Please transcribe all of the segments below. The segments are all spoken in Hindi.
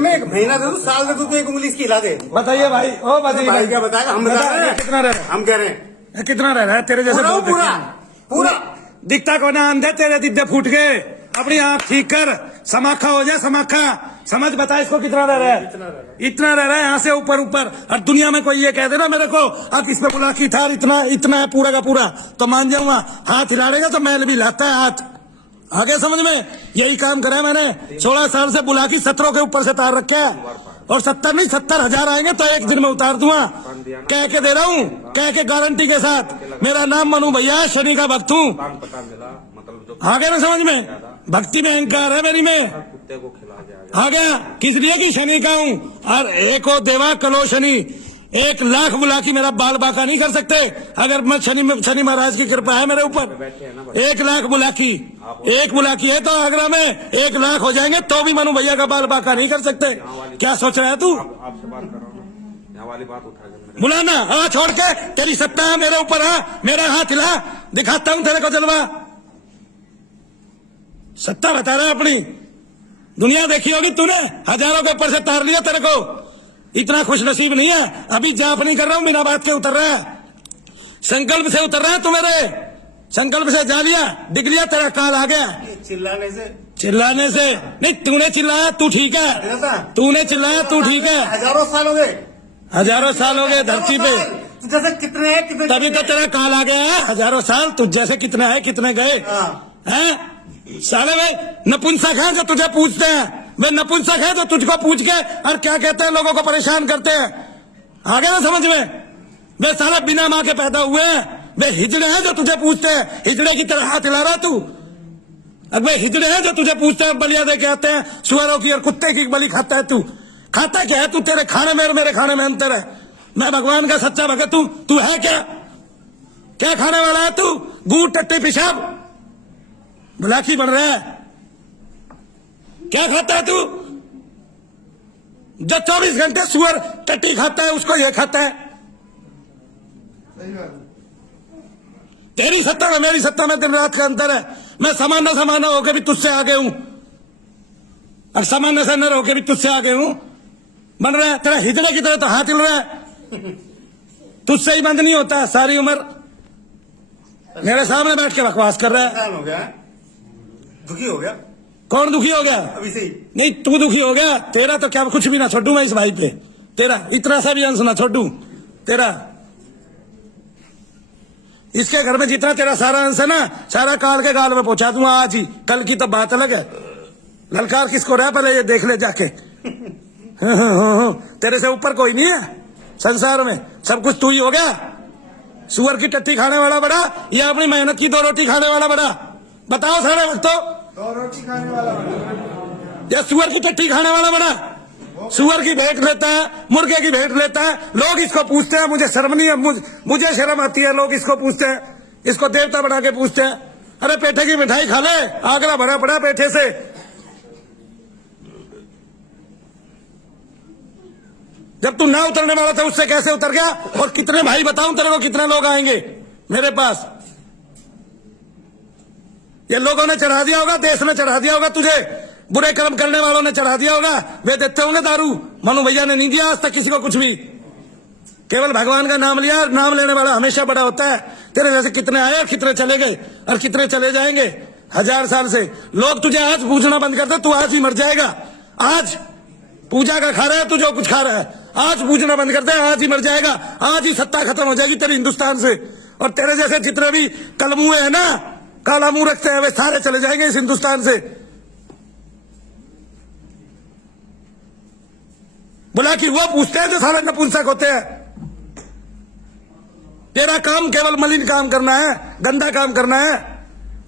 मैं एक महीना दे दूं, साल दे दूं तो एक उंगली इसकी हिला दे। बताइए भाई, ओ बताइए भाई क्या बताएगा, हम बता रहे हैं कितना रह रहा हम कह रहे हैं है, कितना रह रहा है तेरे जैसे बहुत पूरा पूरा दिखता को ना अंधे, तेरे दिद्दे फूट गए, अपनी आंख ठीक कर, समाखा हो जाए समाखा, समझ बता इसको कितना रह रहा है, इतना रह रहा है यहाँ से ऊपर ऊपर। और दुनिया में कोई ये कह दे ना मेरे को अब इस पे बुला की था इतना इतना है पूरा का पूरा, तो मान जाऊंगा। हाथ हिलाएगा तो मैल भी लाता है हाथ, आगे समझ में। यही काम करा है मैंने 16 साल से, बुला की 17 के ऊपर से तार रखे है, और 70 नहीं 70,000 आएंगे तो एक दिन में उतार दूंगा, कह के दे रहा हूँ, कह के गारंटी के साथ। मेरा नाम मनु भैया, शनि का भक्त हूँ, आगे ना समझ में। भक्ति में अहंकार है मेरी में, आ गया किस लिए कि शनि का हूँ। और एक हो देवा कलो शनि, 1 लाख बुला की मेरा बाल बाका नहीं कर सकते अगर मैं शनि महाराज की कृपा है मेरे ऊपर। 1 लाख बुला की, एक बुला की है तो आगरा में 1 लाख हो जाएंगे तो भी मनु भैया का बाल बाका नहीं कर सकते। क्या सोच रहा है तू? बुलाना हाँ, छोड़ के तेरी सत्ता है मेरे ऊपर, हाँ मेरा हाथ हिला, दिखाता हूँ तेरे को जलवा। सत्ता बता रहा है अपनी, दुनिया देखी होगी तूने, हजारों के ऊपर से तार लिया तेरे को, इतना खुश नसीब नहीं है। अभी जाप नहीं कर रहा हूं, बिना बात के उतर रहा है, संकल्प से उतर रहा है तू मेरे, संकल्प से जा लिया, दिख लिया तेरा काल आ गया। चिल्लाने से नहीं, तूने चिल्लाया तू ठीक है, तूने चिल्लाया तू ठीक है। हजारों साल हो गए, हजारों साल हो गए धरती पे, जैसे कितने हैं कितने, तभी तो तेरा काल आ गया है। हजारों साल तुझ जैसे कितने है कितने गए हैं साले भाई। नपुंसक है जो तुझे पूछते हैं, वे नपुंसक है जो तुझको पूछ के और क्या कहते हैं लोगों को परेशान करते हैं, आगे ना समझ में। वे साले बिना माँ के पैदा हुए हैं, वे हिजड़े हैं जो तुझे पूछते हैं, हिजड़े की तरह हाथ हिला रहा तू। अब वे हिजड़े हैं जो तुझे पूछते हैं, बलिया दे के आते हैं, सुअरों की और कुत्ते की बलि खाता है तू। खाता क्या है तू? तेरे खाने में और मेरे खाने में अंतर है। मैं भगवान का सच्चा भगत हूं, तू है क्या? क्या खाने वाला है तू? गूट टट्टी पिशाब बुलाकी बन रहा है, क्या खाता है तू? जो 24 घंटे सुअर टट्टी खाता है उसको ये खाता है। तेरी सत्ता में मेरी सत्ता में दिन रात का अंतर है। मैं सामान्य सामान्य होकर भी तुझसे आगे हूं, और सामान्य से न होकर भी तुझसे आगे हूं। बन रहा है तेरा हिजड़े की तरह तो हाथ हिल रहा है, तुझसे ही बंद नहीं होता। सारी उम्र मेरे सामने बैठ के बकवास कर रहा है। दुखी हो गया? कौन दुखी हो गया? अभी से ही नहीं, तू दुखी हो गया। तेरा तो क्या कुछ भी ना छोड़ू मैं इस भाई पे, तेरा इतना सा भी अंश ना छोड़ू तेरा। इसके घर में जितना तेरा सारा अंश है ना, सारा काल के गाल में पहुंचा दूंगा आज ही। कल की तो बात अलग है, ललकार किसको रहा पहले ये देख ले जाके। तेरे से ऊपर कोई नहीं है संसार में, सब कुछ तू ही हो गया। सुअर की टट्टी खाने वाला बड़ा या अपनी मेहनत की 2 रोटी खाने वाला बड़ा? बताओ सारे वक्तों, 2 रोटी खाने वाला बड़ा या सुअर की टट्टी खाने वाला बड़ा? सुअर की भेंट लेता है, मुर्गे की भेंट लेता है, लोग इसको पूछते हैं। मुझे शर्म नहीं है, मुझे शर्म आती है। लोग इसको पूछते हैं, इसको देवता बना के पूछते हैं। अरे पेठे की मिठाई खा ले, आगरा भरा पड़ा पेठे से। जब तू ना उतरने वाला था उससे कैसे उतर गया? और कितने भाई बताऊं तेरे को, कितने लोग आएंगे मेरे पास? ये लोगों ने चढ़ा दिया होगा, देश ने चढ़ा दिया होगा तुझे, बुरे कर्म करने वालों ने चढ़ा दिया होगा। वे देते होंगे दारू, मनु भैया ने नहीं दिया आज तक किसी को कुछ भी। केवल भगवान का नाम लिया, नाम लेने वाला हमेशा बड़ा होता है। तेरे जैसे कितने आए और कितने चले गए और कितने चले जाएंगे 1000 साल से। लोग तुझे आज पूछना बंद कर दे, तू आज ही मर जाएगा। आज पूजा का खा रहा है तू, जो कुछ खा रहा है, आज पूछना बंद कर दे, आज ही मर जाएगा। आज ही सत्ता खत्म हो जाएगी तेरे हिंदुस्तान से। और तेरे जैसे जितने भी कलमुए है ना, काला मुंह रखते हैं, वे सारे चले जाएंगे इस हिंदुस्तान से। बुला कि वो पूछते हैं जो सारे नपुंसक होते हैं। तेरा काम केवल मलिन काम करना है, गंदा काम करना है।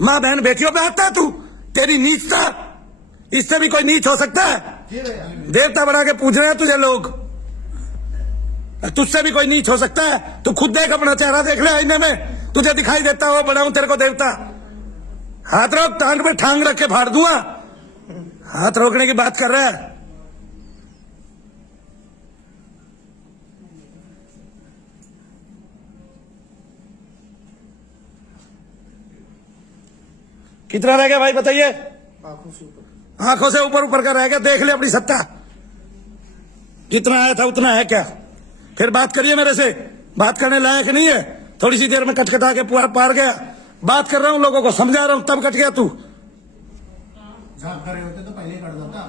माँ बहन बेटियों पे आता है तू, तेरी नीचता, इससे भी कोई नीच हो सकता है? देवता बना के पूछ रहे हैं तुझे लोग, तुझसे भी कोई नीच हो सकता है? तू खुद देख, अपना चेहरा देख ले आईने में, तुझे दिखाई देता हो बड़ा हूं तेरे को देवता? हाथ रोक, टांग पे ठांग रख के फाड़ दूंगा। हाथ रोकने की बात कर रहा है। कितना रह गया भाई बताइए? आंखों से ऊपर ऊपर का रह गया, देख ले अपनी सत्ता। जितना आया था उतना है क्या? फिर बात करिए मेरे से, बात करने लायक नहीं है। थोड़ी सी देर में कटकटा के पार गया। बात कर रहा हूं, लोगों को समझा रहा हूं, तब कट गया तू। जॉब कर रहे होते तो पहले कर देता।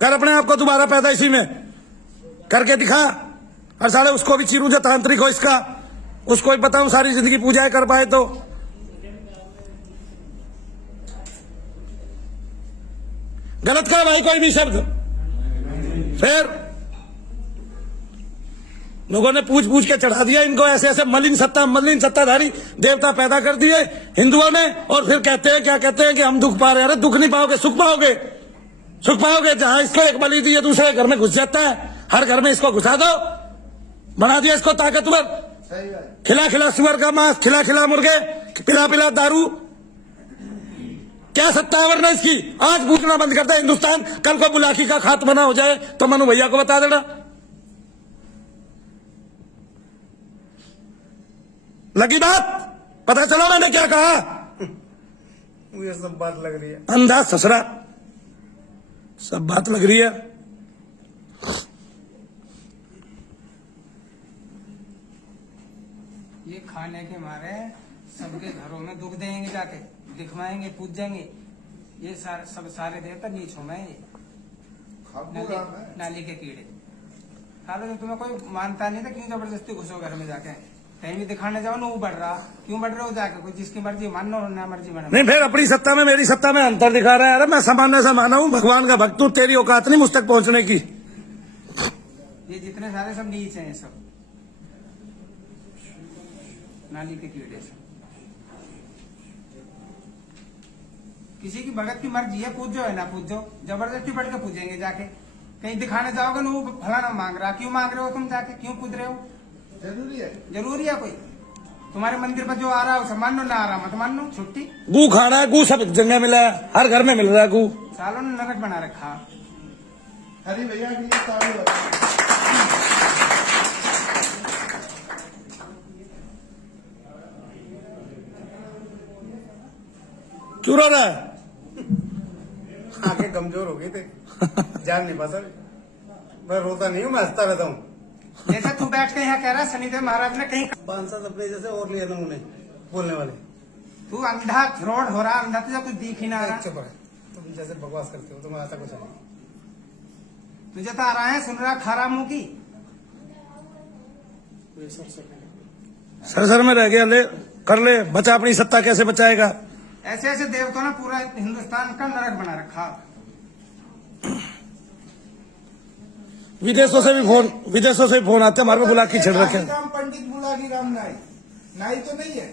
कर अपने आप को दोबारा पैदा इसी में करके दिखा। और साले उसको भी चीरू जो तांत्रिक हो इसका, उसको भी बताऊं सारी जिंदगी पूजाएं कर पाए तो। गलत कहा भाई कोई भी शब्द। फिर लोगों ने पूछ पूछ के चढ़ा दिया इनको, ऐसे ऐसे मलिन सत्ताधारी देवता पैदा कर दिए हिंदुओं ने। और फिर कहते हैं, क्या कहते हैं कि हम दुख पा रहे हैं। अरे दुख नहीं पाओगे, सुख पाओगे। सुख पाओगे। जहां इसको एक बलि दी है दूसरे घर में घुस जाता है। हर घर में इसको घुसा दो, बना दिया इसको ताकतवर। खिला खिला सुअर का मांस, खिला खिला मुर्गे, पिला पिला दारू। क्या सत्ता है वरना इसकी। आज पूछना बंद करता है हिंदुस्तान, कल को बुलाकी का खात्मा हो जाए तो मनु भैया को बता देना। लगी बात? पता चला मैंने क्या कहा? मुझे सब बात लग रही है। अंधा ससुरा, सब बात लग रही है। ये खाने के मारे सबके घरों में दुख देंगे, जाके दिखवाएंगे, पूजेंगे। ये सारे देवता नीच हो मैं नाली के कीड़े। हालांकि जब तुम्हें कोई मानता नहीं था, क्यों जबरदस्ती घुसो घर में जाके? कहीं भी दिखाने जाओ ना, वो बढ़ रहा, क्यों बढ़ रहे हो जाके? कोई जिसकी मर्जी मानो ना मर्जी मानो। नहीं, फिर अपनी सत्ता में मेरी सत्ता में अंतर दिखा रहा है। अरे मैं सामान्य सा माना हूं, भगवान का भक्त हूं, तेरी औकात नहीं मुझ तक पहुंचने की। ये जितने सारे सब नीच हैं, सब नाली के कीड़े से। किसी की भगत की मर्जी है, पूजो है ना पूजो, जबरदस्ती बढ़ के पूजेंगे जाके। कहीं दिखाने जाओगे ना, वो फलाना मांग रहा, क्यों मांग रहे हो तुम जाके? क्यों पूज रहे हो? जरूरी है कोई? तुम्हारे मंदिर पर जो आ रहा है उसे मानो, ना आ रहा मत मानो, छुट्टी। गू खाना है, गू सब जगह मिला है, हर घर में मिल रहा है गू। सालों ने नरक बना रखा। हरी भैया की ये ताली बजा। क्यों रो रहा है? आंखें कमजोर हो गई थे, जान नहीं पाता। मैं रोता नहीं हूँ, मैं हंसता रहता हूँ। जैसे तू बैठ के यहाँ कह रहा शनिदेव महाराज ने कहीं, 5-7 अपने जैसे और लिए नमूने बोलने वाले। तू अंधा फ्रॉड हो रहा, अंधा तुझे कुछ दिख ही ना रहा। चुप रहे, तुम जैसे बकवास करते हो, तुम्हें आता कुछ नहीं। तुझे तो आ रहा है, सुन रहा खा रहा मुंह की। सर सर में रह गया, ले कर ले, बचा अपनी सत्ता कैसे बचाएगा? ऐसे ऐसे देवताओं ने पूरा हिंदुस्तान का नरक बना रखा। विदेशों से भी फोन आते, हमारे को बुला के छेड़ रखे। राम पंडित बुलागी राम नाई, नाई तो नहीं है।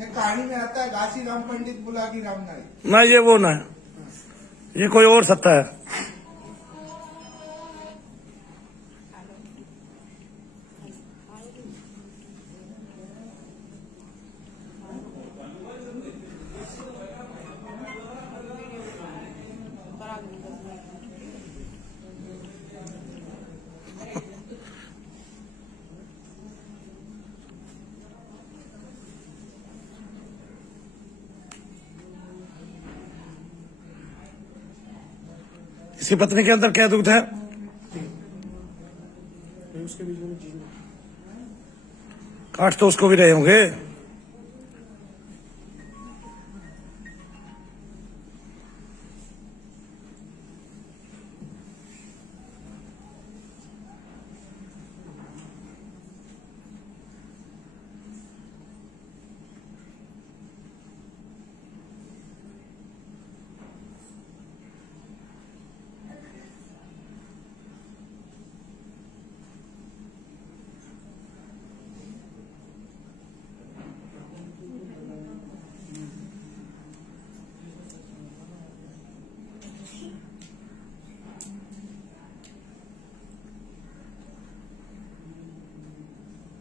एक कहानी में आता है, घासी राम पंडित बुलागी राम नाई। ना ये वो ना है, ये कोई और सत्ता है। इसकी पत्नी के अंदर क्या दुख है? काट तो उसको भी रहे होंगे।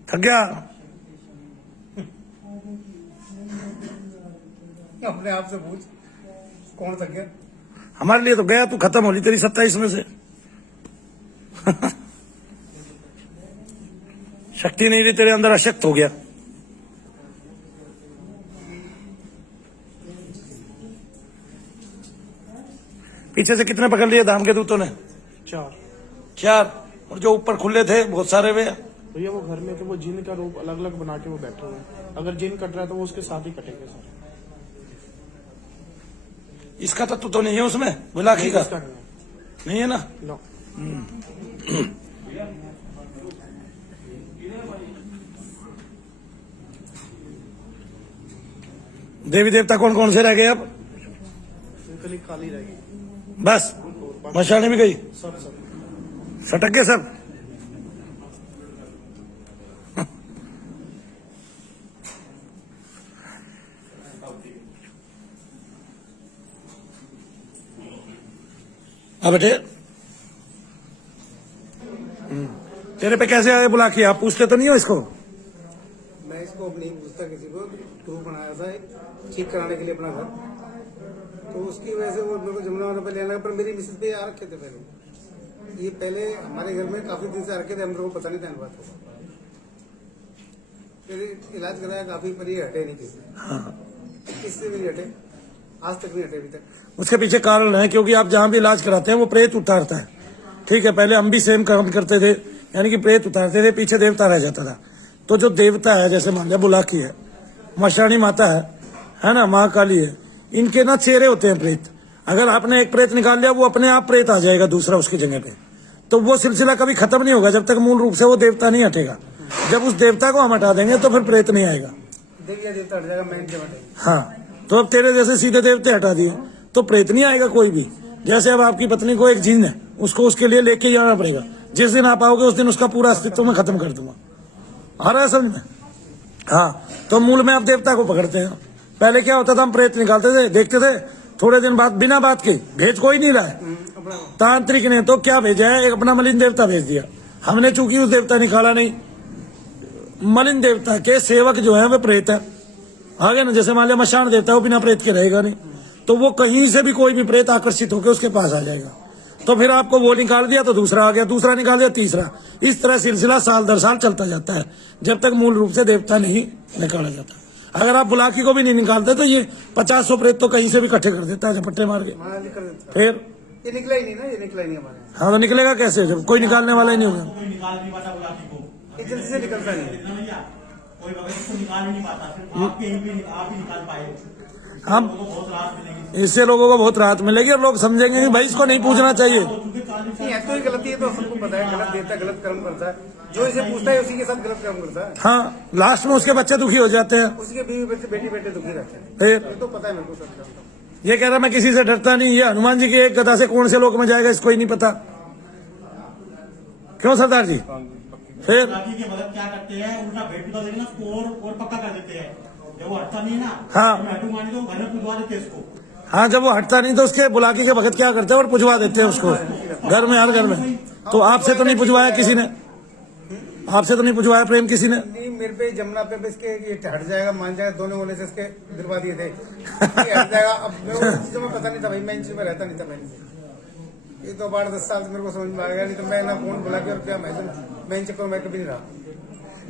थक गया? अपने आप से पूछ, कौन थक गया? हमारे लिए तो गया, तू खत्म होली तेरी सत्ता इसमें से। शक्ति नहीं रही तेरे अंदर, अशक्त हो गया। पीछे से कितने पकड़ लिए धाम के दूतों ने? 4। और जो ऊपर खुले थे बहुत सारे वे? भैया वो घर में थे, वो जिन का रूप अलग अलग बना के वो बैठे हुए हैं। अगर जिन कट रहा है तो वो उसके साथ ही कटेंगे सर। इसका तत्व तो नहीं है उसमें, बुलाकी का इसका नहीं है ना? नो। देवी देवता कौन कौन से रह गए अब? खाली काली रहेगी बस मशानी भी गई, सब। सटक गए सब। अब बेटे तेरे पे कैसे आए बुला के? आप पूछते तो नहीं हो इसको? मैं इसको अब नहीं पूछता किसी को। ग्रुप बनाया था ठीक कराने के लिए अपना घर, तो उसकी वजह से वो मेरे को जमुना वाला पे लेना लगा। पर मेरी मिसेज पे आ रखे थे पहले। ये पहले हमारे घर में काफी दिन से आ रखे थे, हम लोगों को पता नहीं था इन बातों का। फिर इलाज कराया काफी, पर ये हटे नहीं किससे भी नहीं हटे, आज तक नहीं हटे अभी तक। उसके पीछे कारण है, क्योंकि आप जहाँ भी इलाज कराते हैं वो प्रेत उतारता है। ठीक है, पहले हम भी सेम काम करते थे, यानी कि प्रेत उतारते थे, पीछे देवता रह जाता था। तो जो देवता है, जैसे मान लिया बुलाकी है, मशानी माता है ना, माँ काली है, इनके ना चेहरे होते हैं प्रेत। अगर आपने एक प्रेत निकाल लिया, वो अपने आप प्रेत आ जाएगा दूसरा उसकी जगह पे। तो वो सिलसिला कभी खत्म नहीं होगा जब तक मूल रूप से वो देवता नहीं हटेगा। जब उस देवता को हम हटा देंगे तो फिर प्रेत नहीं आएगा। देविया देवता हट जाएगा, मेन देवता हटेगा। हाँ, तो अब तेरे जैसे सीधे देवते हटा दिए तो प्रेत नहीं आएगा कोई भी। जैसे अब आपकी पत्नी को एक जिन है, उसको उसके लिए लेके जाना पड़ेगा। जिस दिन आप आओगे उस दिन उसका पूरा अस्तित्व मैं खत्म कर दूंगा। आ रहा है समझ में? हाँ, तो मूल में आप देवता को पकड़ते हैं। पहले क्या होता था, हम प्रेत निकालते थे, देखते थे, थोड़े दिन बाद बिना बात के, भेज कोई नहीं रहा है, तांत्रिक ने तो क्या भेजा है, एक अपना मलिन देवता भेज दिया। हमने चूंकि उस देवता निकाला नहीं, मलिन देवता के सेवक जो है वे प्रेत है। आगे ना, जैसे मान लिया मशान देवता है, वो बिना प्रेत के रहेगा नहीं, तो वो कहीं से भी कोई भी प्रेत आकर्षित होकर उसके पास आ जाएगा। तो फिर आपको वो निकाल दिया तो दूसरा आ गया, दूसरा निकाल दिया तीसरा। इस तरह सिलसिला साल दर साल चलता जाता है जब तक मूल रूप से देवता नहीं निकाला जाता। अगर आप बुलाकी को भी नहीं निकालते तो ये 50-100 प्रेत तो कहीं से भी इकट्ठे कर देता है झपट्टे मार के। फिर ये निकला ही नहीं ना, ये निकला ही नहीं हमारे। हाँ, तो निकलेगा कैसे जब कोई निकालने वाला ही नहीं होगा? ये जल्दी से निकलता नहीं। हम इससे लोगों को बहुत राहत मिलेगी और लोग समझेंगे कि भाई इसको नहीं पूछना चाहिए। नहीं, है तो ही गलती है, तो सबको पता है गलत देवता गलत कर्म करता है। जो इसे पूछता है उसी के साथ गलत कर्म करता है। हाँ, लास्ट में उसके बच्चे दुखी हो जाते हैं, उसके बीवी बच्चे बेटी बेटे दुखी रहते हैं। फिर ये तो पता है मेरे को सब। ये कह रहा मैं किसी से डरता नहीं, ये हनुमान जी की एक गदा से कौन से लोक में जाएगा इसको ही नहीं पता। क्यों सरदार जी? फिर की मदद क्या करते हैं, उल्टा भेंट निकाल देंगे ना, उसको और पक्का कर देते हैं। जब वो हटता नहीं है ना, हाँ। तो हटू मानी तो घर में पुजवा देते हैं इसको। हाँ, जब वो हटता नहीं तो उसके बुलाकी के भगत क्या करते हैं और पुजवा देते हैं उसको घर में, हर घर में। तो आपसे तो नहीं पुजवाया किसी ने? आपसे तो नहीं पुजवाया प्रेम किसी ने? नहीं, मेरे पे जमुना पे इसके ये हट जाएगा, मान जाएगा, दोनों बोले से इसके दिलवा दिए थे ये हट जाएगा। अब मेरे को चीजों में पता नहीं था भाई, मैं इन चीजों में रहता नहीं था पहले से। ये तो 12-10 साल से मेरे को समझ में आ गया, नहीं तो मैं ना फोन बुला के और क्या, मैं इन चक्कर में कभी नहीं रहा।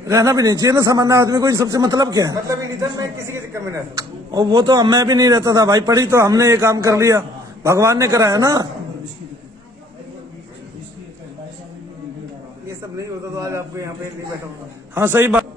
रहना भी नहीं चाहिए ना, सामान्य आदमी को इन सबसे मतलब क्या है? मतलब ही नहीं था, मैं किसी के चक्कर में नहीं रहता। और वो तो मैं भी नहीं रहता था भाई, पढ़ी तो हमने ये काम कर लिया, भगवान ने कराया ना। ये सब नहीं होता तो आज आपको यहाँ पे नहीं बैठा होता। हाँ, सही बात।